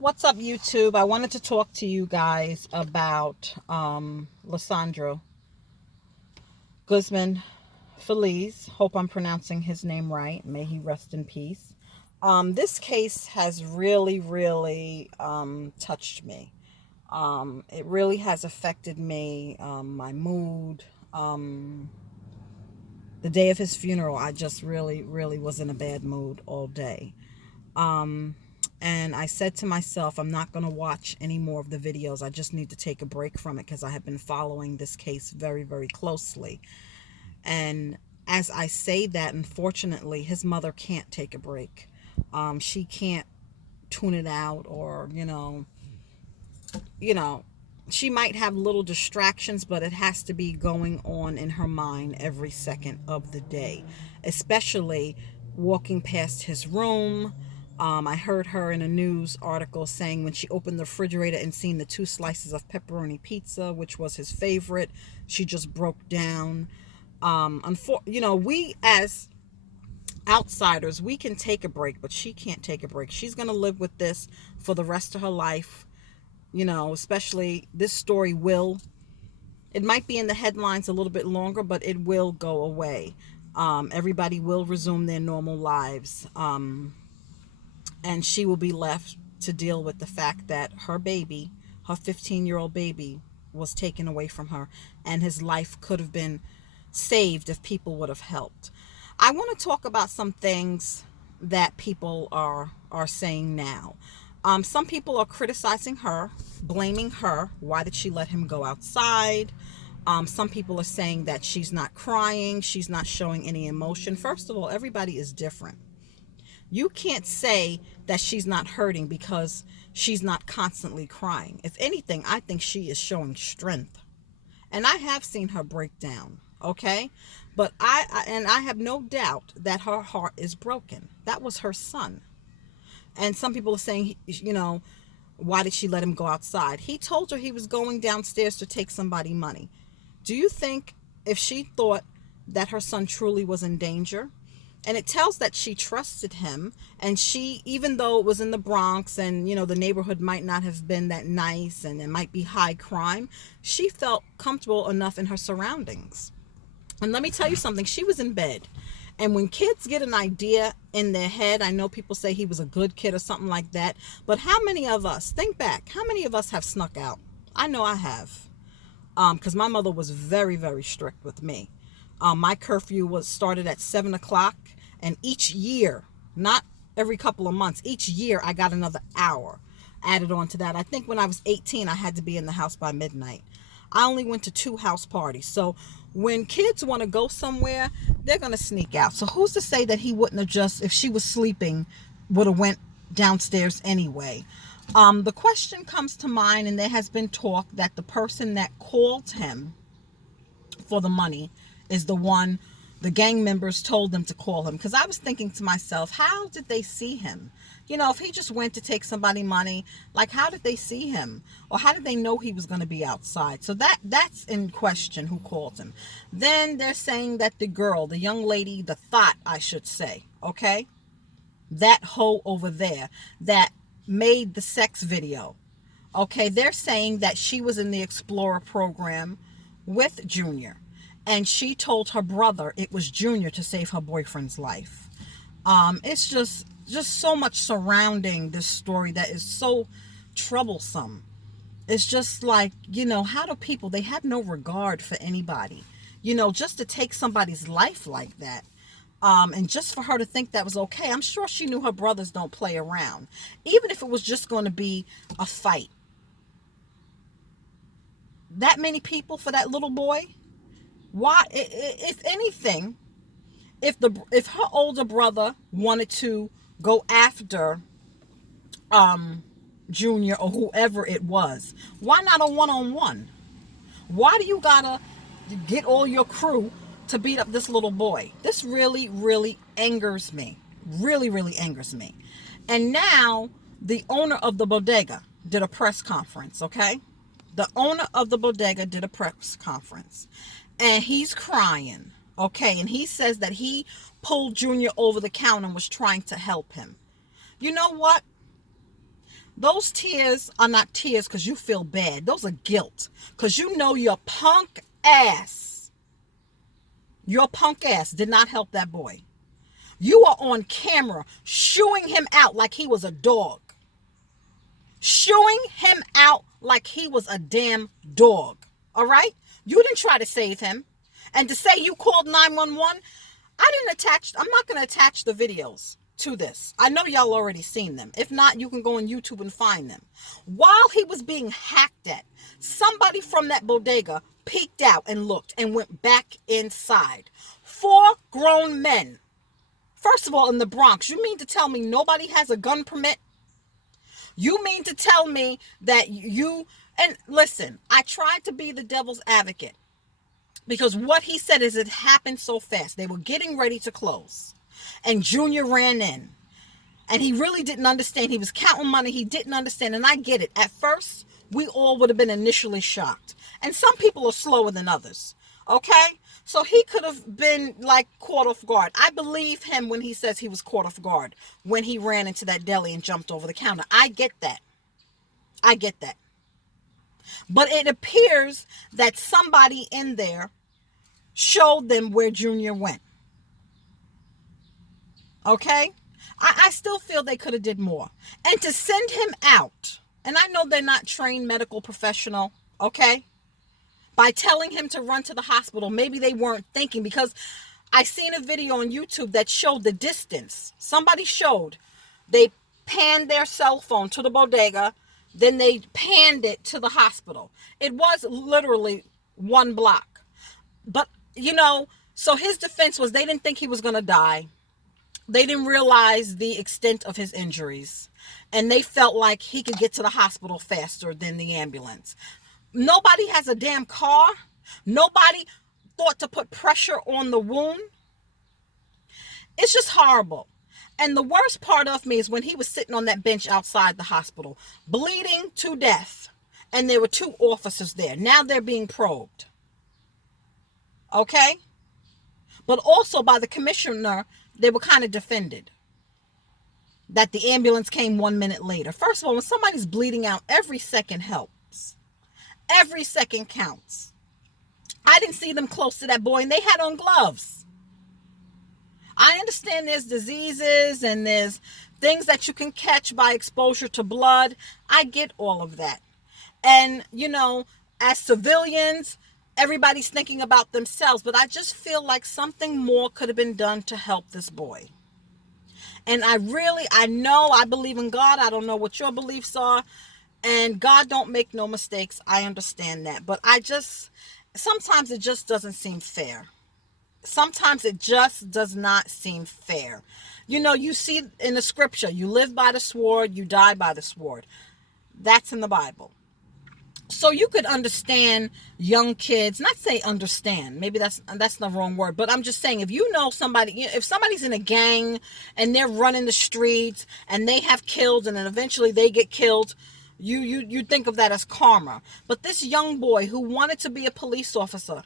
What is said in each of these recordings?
What's up, YouTube? I wanted to talk to you guys about Lesandro Guzman-Feliz. Hope I'm pronouncing his name right. May he rest in peace. This case has really touched me. It really has affected me, my mood. The day of his funeral, I just really was in a bad mood all day. Um, and I said to myself, I'm not going to watch any more of the videos. I just need to take a break from it because I have been following this case very closely. And as I say that, unfortunately, his mother can't take a break. She can't tune it out, or, you know, she might have little distractions, but it has to be going on in her mind every second of the day, especially walking past his room. I heard her in a news article saying when she opened the refrigerator and seen the 2 slices of pepperoni pizza, which was his favorite, she just broke down. We as outsiders, we can take a break, but she can't take a break. She's going to live with this for the rest of her life. Especially this story it might be in the headlines a little bit longer, but it will go away. Everybody will resume their normal lives. And she will be left to deal with the fact that her baby, her 15-year-old baby, was taken away from her, and his life could have been saved if people would have helped. I want to talk about some things that people are saying now. Some people are criticizing her, blaming her. Why did she let him go outside? Some people are saying that she's not crying, she's not showing any emotion. First of all, everybody is different. You can't say that she's not hurting because she's not constantly crying. If anything, I think she is showing strength. And I have seen her break down, okay? But I have no doubt that her heart is broken. That was her son. And some people are saying, why did she let him go outside? He told her he was going downstairs to take somebody money. Do you think if she thought that her son truly was in danger? And it tells that she trusted him, and she, even though it was in the Bronx and, the neighborhood might not have been that nice and it might be high crime, she felt comfortable enough in her surroundings. And let me tell you something, she was in bed. And when kids get an idea in their head, I know people say he was a good kid or something like that, but how many of us, think back, how many of us have snuck out? I know I have, because my mother was very strict with me. My curfew was started at 7 o'clock, and each year, not every couple of months, each year I got another hour added on to that. I think when I was 18, I had to be in the house by midnight. I only went to 2 house parties. So when kids want to go somewhere, they're going to sneak out. So who's to say that he wouldn't have just, if she was sleeping, would have went downstairs anyway? The question comes to mind, and there has been talk that the person that called him for the money is the gang members told them to call him. Because I was thinking to myself, how did they see him? If he just went to take somebody money, like, how did they see him? Or how did they know he was going to be outside? So that's in question, who called him. Then they're saying that the young lady, the thought, I should say, okay? That hoe over there that made the sex video. Okay, they're saying that she was in the Explorer program with Junior, and she told her brother it was Junior to save her boyfriend's life. It's just so much surrounding this story that is so troublesome. It's just like, how do people, they have no regard for anybody, just to take somebody's life like that. And just for her to think that was okay, I'm sure she knew her brothers don't play around. Even if it was just going to be a fight. That many people for that little boy? Why, if anything, if her older brother wanted to go after Junior or whoever it was, why not a one-on-one? Why do you gotta get all your crew to beat up this little boy? This really angers me. Really angers me. And now the owner of the bodega did a press conference, okay? The owner of the bodega did a press conference, and he's crying, okay? And he says that he pulled Junior over the counter and was trying to help him. You know what? Those tears are not tears because you feel bad. Those are guilt. Because you know your punk ass did not help that boy. You are on camera shooing him out like he was a dog. Shooing him out like he was a damn dog. All right? You didn't try to save him. And to say you called 911, I'm not going to attach the videos to this. I know y'all already seen them. If not, you can go on YouTube and find them. While he was being hacked at, somebody from that bodega peeked out and looked and went back inside. 4 grown men. First of all, in the Bronx, you mean to tell me nobody has a gun permit? You mean to tell me that and listen, I tried to be the devil's advocate because what he said is it happened so fast. They were getting ready to close. And Junior ran in. And he really didn't understand. He was counting money. He didn't understand. And I get it. At first, we all would have been initially shocked. And some people are slower than others. Okay? So he could have been like caught off guard. I believe him when he says he was caught off guard when he ran into that deli and jumped over the counter. I get that. I get that. But it appears that somebody in there showed them where Junior went. Okay? I still feel they could have did more. And to send him out, and I know they're not trained medical professional, okay? By telling him to run to the hospital, maybe they weren't thinking, because I seen a video on YouTube that showed the distance. Somebody showed. They panned their cell phone to the bodega, then they panned it to the hospital. It was literally 1 block. But, so his defense was they didn't think he was going to die. They didn't realize the extent of his injuries. And they felt like he could get to the hospital faster than the ambulance. Nobody has a damn car. Nobody thought to put pressure on the wound. It's just horrible. And the worst part of me is when he was sitting on that bench outside the hospital, bleeding to death. And there were 2 officers there. Now they're being probed. Okay? But also by the commissioner, they were kind of defended that the ambulance came 1 minute later. First of all, when somebody's bleeding out, every second helps. Every second counts. I didn't see them close to that boy, and they had on gloves. I understand there's diseases and there's things that you can catch by exposure to blood. I get all of that. And, as civilians, everybody's thinking about themselves, but I just feel like something more could have been done to help this boy. And I believe in God. I don't know what your beliefs are. And God don't make no mistakes. I understand that. But sometimes it just doesn't seem fair. Sometimes it just does not seem fair. You see in the scripture, you live by the sword, you die by the sword. That's in the Bible. So you could understand young kids, not say understand, maybe that's the wrong word, but I'm just saying, if you know somebody, if somebody's in a gang and they're running the streets and they have killed and then eventually they get killed, you think of that as karma. But this young boy who wanted to be a police officer,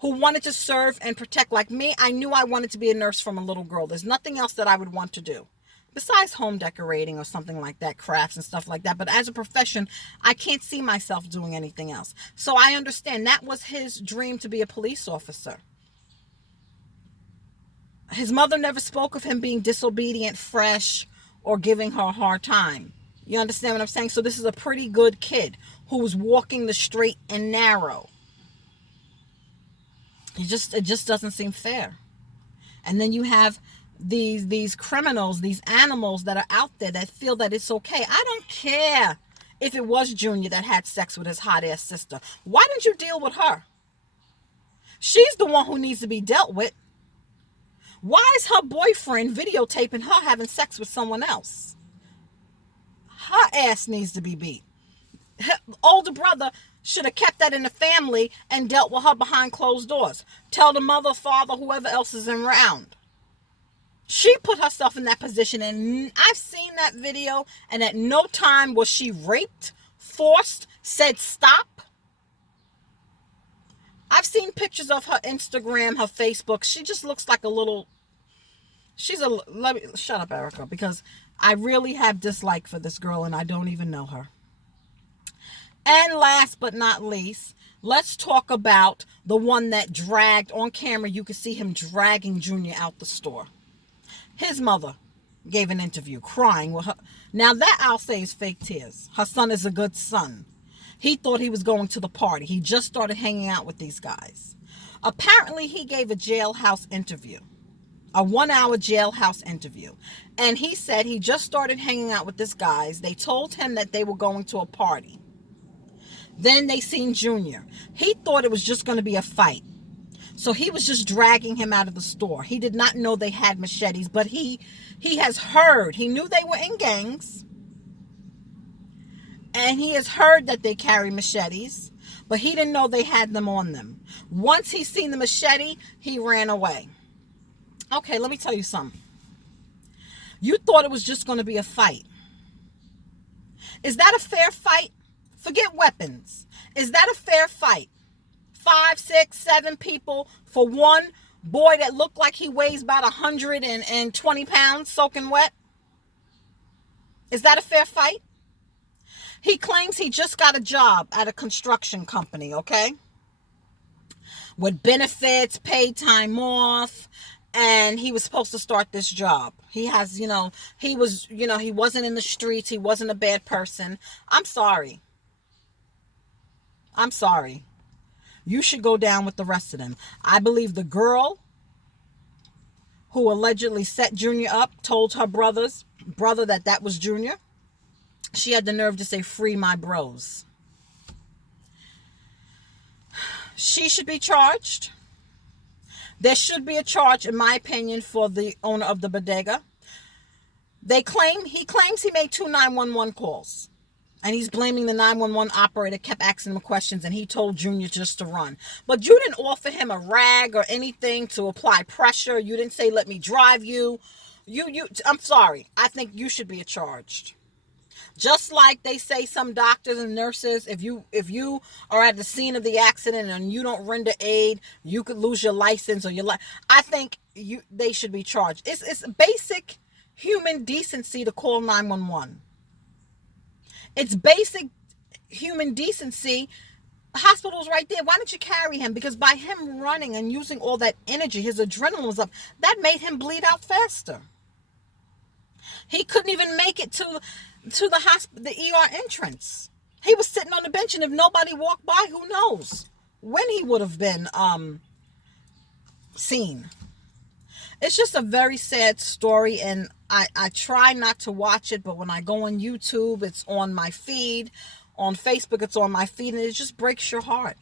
who wanted to serve and protect, like me, I knew I wanted to be a nurse from a little girl. There's nothing else that I would want to do. Besides home decorating or something like that, crafts and stuff like that. But as a profession, I can't see myself doing anything else. So I understand that was his dream, to be a police officer. His mother never spoke of him being disobedient, fresh, or giving her a hard time. You understand what I'm saying? So this is a pretty good kid who was walking the straight and narrow. It just doesn't seem fair. And then you have these criminals, these animals that are out there that feel that it's okay. I don't care if it was Junior that had sex with his hot ass sister. Why didn't you deal with her? She's the one who needs to be dealt with. Why is her boyfriend videotaping her having sex with someone else? Her ass needs to be beat. Her older brother should have kept that in the family and dealt with her behind closed doors. Tell the mother, father, whoever else is around. She put herself in that position, and I've seen that video, and at no time was she raped, forced, said stop. I've seen pictures of her Instagram, her Facebook. She just looks like a little, shut up, Erica, because I really have dislike for this girl, and I don't even know her. And last but not least, let's talk about the one that dragged on camera. You could see him dragging Junior out the store. His mother gave an interview crying with her. Now that I'll say is fake tears. Her son is a good son. He thought he was going to the party. He just started hanging out with these guys. Apparently he gave a jailhouse interview, a 1-hour jailhouse interview. And he said he just started hanging out with these guys. They told him that they were going to a party. Then they seen Junior. He thought it was just going to be a fight. So he was just dragging him out of the store. He did not know they had machetes, but he has heard. He knew they were in gangs. And he has heard that they carry machetes, but he didn't know they had them on them. Once he seen the machete, he ran away. Okay, let me tell you something. You thought it was just going to be a fight. Is that a fair fight? Forget weapons. Is that a fair fight? 5, 6, 7 people for one boy that looked like he weighs about 120 pounds soaking wet? Is that a fair fight? He claims he just got a job at a construction company, okay? With benefits, paid time off, and he was supposed to start this job. He has, he wasn't in the streets. He wasn't a bad person. I'm sorry. You should go down with the rest of them. I believe the girl who allegedly set Junior up told her brother that was Junior. She had the nerve to say, "Free my bros." She should be charged. There should be a charge, in my opinion, for the owner of the bodega. He claims he made 2 911 calls. And he's blaming the 911 operator, kept asking him questions, and he told Junior just to run. But you didn't offer him a rag or anything to apply pressure. You didn't say, "Let me drive you." I'm sorry. I think you should be charged. Just like they say some doctors and nurses, if you are at the scene of the accident and you don't render aid, you could lose your license or your life. I think they should be charged. It's basic human decency to call 911. It's basic human decency. Hospital's right there. Why didn't you carry him? Because by him running and using all that energy, his adrenaline was up. That made him bleed out faster. He couldn't even make it to the hospital, the ER entrance. He was sitting on the bench, and if nobody walked by, who knows when he would have been seen. It's just a very sad story, and I try not to watch it, but when I go on YouTube, it's on my feed. On Facebook, it's on my feed, and it just breaks your heart.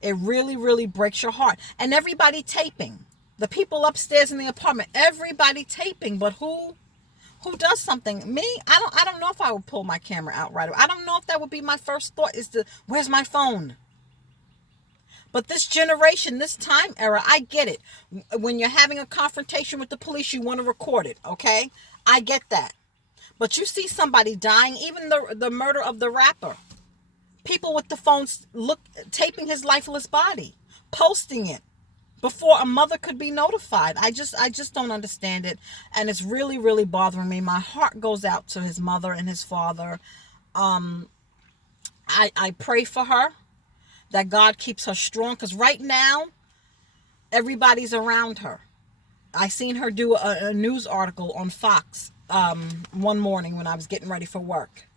It really, really breaks your heart. And everybody taping. The people upstairs in the apartment, everybody taping, but who does something? Me? I don't know if I would pull my camera out right away. I don't know if that would be my first thought, where's my phone? But this generation, this time era, I get it. When you're having a confrontation with the police, you want to record it, okay? I get that. But you see somebody dying, even the murder of the rapper. People with the phones taping his lifeless body, posting it before a mother could be notified. I just don't understand it. And it's really, really bothering me. My heart goes out to his mother and his father. I pray for her, that God keeps her strong, because right now everybody's around her. I seen her do a news article on Fox one morning when I was getting ready for work,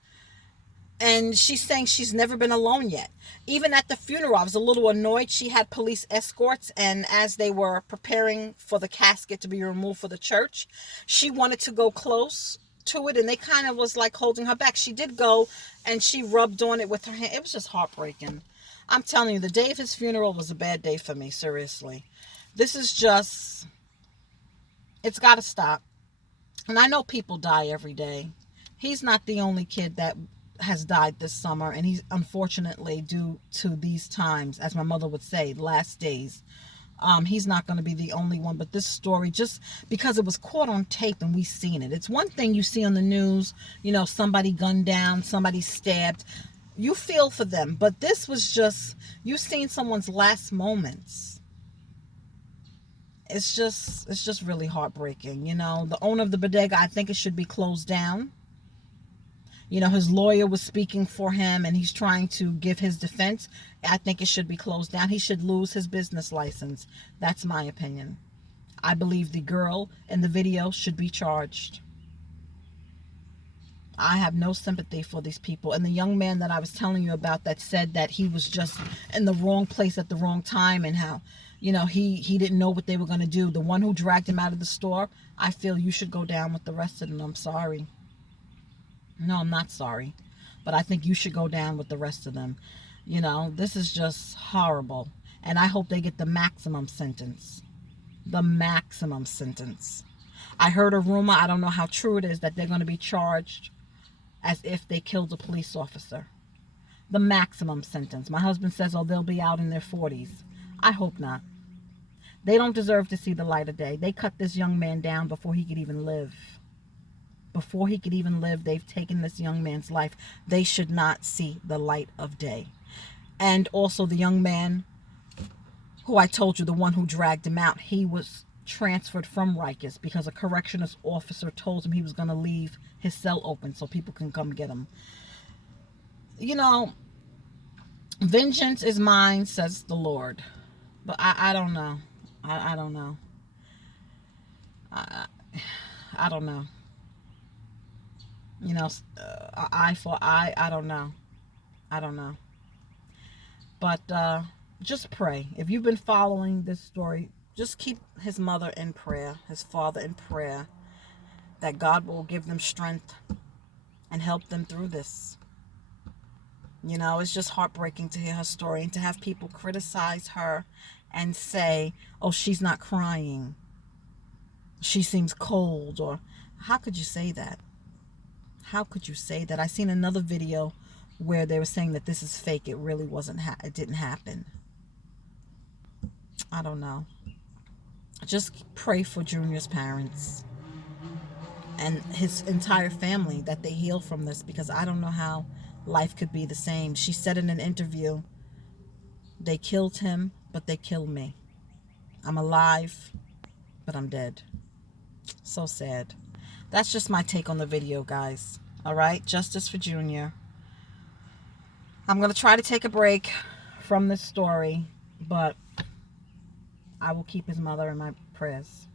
and she's saying she's never been alone yet. Even at the funeral, I was a little annoyed. She had police escorts, and as they were preparing for the casket to be removed for the church, she wanted to go close to it, and they kind of was like holding her back. She did go, and she rubbed on it with her hand. It was just heartbreaking. I'm telling you, the day of his funeral was a bad day for me, seriously. This is just, it's got to stop. And I know people die every day. He's not the only kid that has died this summer, and he's unfortunately, due to these times, as my mother would say, last days, he's not going to be the only one. But this story, just because it was caught on tape and we seen it. It's one thing you see on the news, somebody gunned down, somebody stabbed. You feel for them, but this was just, you seen someone's last moments. it's just really heartbreaking. You know, the owner of the bodega, I think it should be closed down. You know, his lawyer was speaking for him and he's trying to give his defense. I think it should be closed down. He should lose his business license. That's my opinion. I believe the girl in the video should be charged. I have no sympathy for these people. And the young man that I was telling you about that said that he was just in the wrong place at the wrong time, and how, you know, he didn't know what they were going to do. The one who dragged him out of the store, I feel you should go down with the rest of them. I'm sorry. No, I'm not sorry. But I think you should go down with the rest of them. You know, this is just horrible. And I hope they get the maximum sentence. The maximum sentence. I heard a rumor, I don't know how true it is, that they're going to be charged as if they killed a police officer. The maximum sentence. My husband says, oh, they'll be out in their 40s. I hope not. They don't deserve to see the light of day. They cut this young man down before he could even live. Before he could even live, they've taken this young man's life. They should not see the light of day. And also the young man who I told you, the one who dragged him out, he was transferred from Rikers because a corrections officer told him he was going to leave his cell open so people can come get him. You know, vengeance is mine, says the Lord. But I don't know. I don't know. I don't know. You know, eye for eye. I don't know. I don't know. But just pray. If you've been following this story, just keep his mother in prayer, his father in prayer, that God will give them strength and help them through this. You know, it's just heartbreaking to hear her story and to have people criticize her and say, oh, she's not crying. She seems cold. Or how could you say that? How could you say that? I seen another video where they were saying that this is fake. It really wasn't. It didn't happen. I don't know. Just pray for Junior's parents and his entire family that they heal from this, because I don't know how life could be the same. She said in an interview, they killed him, but they killed me. I'm alive, but I'm dead. So sad. That's just my take on the video, guys. All right? Justice for Junior. I'm going to try to take a break from this story, but I will keep his mother in my prayers.